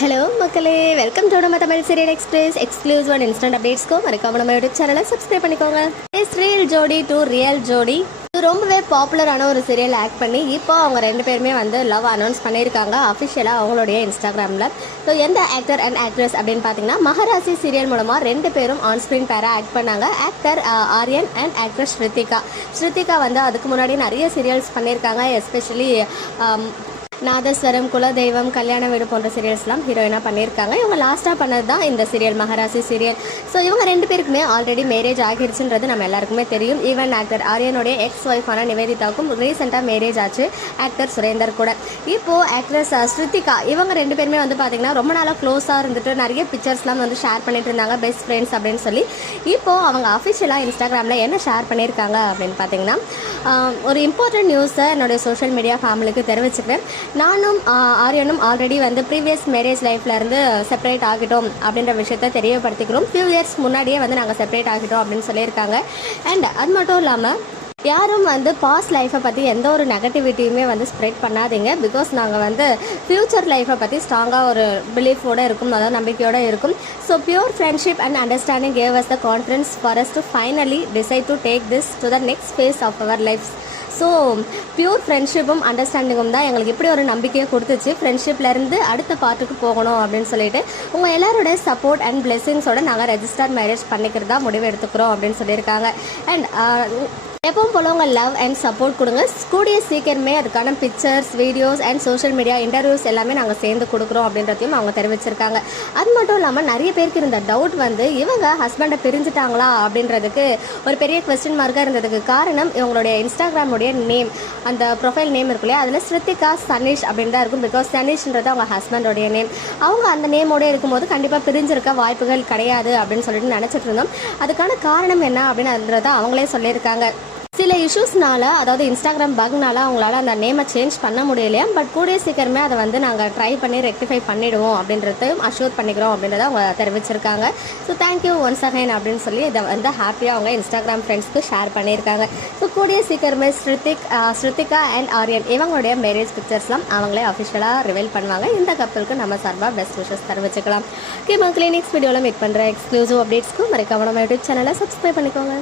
Hello மக்களே. Welcome to நம்ம Tamil serial express exclusive and instant அப்டேட்ஸ்க்கோ மறக்காம நம்ம யூடியூப் சேனலை சப்ஸ்கிரைப் பண்ணிக்கோங்க. இஸ் ரியல் ஜோடி டு ரியல் ஜோடி இது ரொம்பவே பாப்புலரான ஒரு சீரியல் ஆக்ட் பண்ணி இப்போ அவங்க ரெண்டு பேருமே வந்து லவ் அனௌன்ஸ் பண்ணியிருக்காங்க. அஃபிஷியலாக அவங்களுடைய இன்ஸ்டாகிராமில் ஸோ எந்த ஆக்டர் அண்ட் ஆக்ட்ரஸ் அப்படின்னு பார்த்தீங்கன்னா மகராசி சீரியல் மூலமாக ரெண்டு பேரும் ஆன் ஸ்க்ரீன் பேராக ஆக்ட் பண்ணாங்க. Actor Aryan and actress Shruthika Shruthika வந்து அதுக்கு முன்னாடி நிறைய சீரியல்ஸ் பண்ணியிருக்காங்க. எஸ்பெஷலி நாதஸ்வரம் குலதெய்வம் கல்யாண வீடு போன்ற சீரியல்ஸ்லாம் ஹீரோயினாக பண்ணியிருக்காங்க. இவங்க லாஸ்ட்டாக பண்ணது தான் இந்த சீரியல் மகாராசி சீரியல் ஸோ இவங்க ரெண்டு பேருக்குமே ஆல்ரெடி மேரேஜ் ஆகிருச்சுன்றது நம்ம எல்லாருக்குமே தெரியும். ஈவன் ஆக்டர் ஆரியனுடைய எக்ஸ் ஒய்ஃபான நிவேதிதாவுக்கும் ரீசெண்டாக மேரேஜ் ஆச்சு. ஆக்டர் சுரேந்தர் கூட. இப்போது ஆக்ட்ரஸ் ஸ்ருத்திகா இவங்க ரெண்டு பேருமே வந்து பார்த்திங்கன்னா ரொம்ப நாளாக க்ளோஸாக இருந்துட்டு நிறைய பிக்சர்ஸ்லாம் வந்து ஷேர் பண்ணிட்டு இருந்தாங்க. பெஸ்ட் ஃப்ரெண்ட்ஸ் அப்படின்னு சொல்லி. இப்போது அவங்க அஃபிஷியலாக இன்ஸ்டாகிராமில் என்ன ஷேர் பண்ணியிருக்காங்க அப்படின்னு பார்த்தீங்கன்னா ஒரு இம்பார்ட்டன்ட் நியூஸை என்னுடைய சோஷியல் மீடியா ஃபேமிலிக்கு தெரிவிச்சுக்கிறேன். நானும் ஆரியனும் ஆல்ரெடி வந்து ப்ரீவியஸ் மேரேஜ் லைஃப்லேருந்து செப்பரேட் ஆகிட்டோம் அப்படின்ற விஷயத்த தெரியப்படுத்திக்கிறோம். ஃபியூ இயர்ஸ் முன்னாடியே வந்து நாங்கள் செப்பரேட் ஆகிட்டோம் அப்படின்னு சொல்லியிருக்காங்க. அண்ட் அது மட்டும் இல்லாமல் யாரும் வந்து பாஸ்ட் லைஃப்பை பற்றி எந்த ஒரு நெகட்டிவிட்டியுமே வந்து ஸ்ப்ரெட் பண்ணாதீங்க. பிகாஸ் நாங்கள் வந்து ஃப்யூச்சர் லைஃப்பை பற்றி ஸ்ட்ராங்காக ஒரு பிலீஃபோடு இருக்கும் அதாவது நம்பிக்கையோடு இருக்கும். So pure friendship and understanding gave us the confidence for us to finally decide to take this to the next phase of our life so pure ஃப்ரெண்ட்ஷிப்பும் அண்டர்ஸ்டாண்டிங்கும் தான் எங்களுக்கு இப்படி ஒரு நம்பிக்கையை கொடுத்துச்சு. ஃப்ரெண்ட்ஷிப்லேருந்து அடுத்த பாட்டுக்கு போகணும் அப்படின்னு சொல்லிட்டு உங்கள் எல்லாரோட சப்போர்ட் அண்ட் பிளெஸிங்ஸோட நாங்கள் ரெஜிஸ்டர் மேரேஜ் பண்ணிக்கிறதா முடிவு எடுத்துக்கிறோம் அப்படின்னு சொல்லியிருக்காங்க. அண்ட் எப்பவும் போல உங்கள் லவ் அண்ட் சப்போர்ட் கொடுங்க. கூடிய சீக்கிரமே அதுக்கான pictures videos and social media interviews எல்லாமே நாங்கள் சேர்ந்து கொடுக்குறோம் அப்படின்றதையும் அவங்க தெரிவிச்சிருக்காங்க. அது மட்டும் இல்லாமல் நிறைய பேருக்கு இருந்த டவுட் வந்து இவங்க ஹஸ்பண்டை பிரிஞ்சுட்டாங்களா? அப்படின்றதுக்கு ஒரு பெரிய கொஸ்டின் மார்க்காக இருந்ததுக்கு காரணம் இவங்களுடைய இன்ஸ்டாகிராமுடைய நேம் அந்த ப்ரொஃபைல் நேம் இருக்கு இல்லையா? அதில் ஸ்ருத்திகா சனீஷ் அப்படின்னு தான் இருக்கும். பிகாஸ் சனீஷ்ன்றது அவங்க ஹஸ்பண்டோடைய நேம் அவங்க அந்த நேமோட இருக்கும்போது கண்டிப்பாக பிரிஞ்சிருக்க வாய்ப்புகள் கிடையாது அப்படின்னு சொல்லிட்டு நினச்சிட்டு இருந்தோம். அதுக்கான காரணம் என்ன அப்படின்றத அவங்களே சொல்லியிருக்காங்க. சில இஷ்யூஸ்னால அதாவது இன்ஸ்டாகிராம் பக்னால அவங்களால அந்த நேமை சேஞ்ச் பண்ண முடியலையா? பட் கூடிய சீக்கிரமே அதை வந்து நாங்கள் ட்ரை பண்ணி ரெக்டிஃபை பண்ணிடுவோம் அப்படின்றதையும் அஷ்யூர் பண்ணிக்கிறோம் அப்படின்றத அவங்க தெரிவிச்சிருக்காங்க. ஸோ தேங்க்யூ ஒன்ஸ் அகைன் அப்படின்னு சொல்லி இதை வந்து ஹாப்பியாக அவங்க இன்ஸ்டாகிராம் ஃப்ரெண்ட்ஸ்க்கு ஷேர் பண்ணியிருக்காங்க. ஸோ கூடிய சீக்கிரமே ஸ்ருத்திக் ஆஹ், ஸ்ருத்திகா அண்ட் ஆரியன் இவங்களுடைய மேரேஜ் பிக்சர்ஸ்லாம் அவங்களே அஃபிஷியலாக ரிவீல் பண்ணுவாங்க. இந்த கப்பலுக்கு நம்ம சார்பாக பெஸ்ட் விஷஸ் தெரிவிச்சுக்கலாம். ஓகே மக்களே நெக்ஸ்ட் வீடியோவில் மீட் பண்ணுற எக்ஸ்க்ளூசிவ் அப்டேட்ஸ்க்கு மறக்காம நம்ம யூடியூப் சேனலை சப்ஸ்கிரைப் பண்ணிக்கோங்க.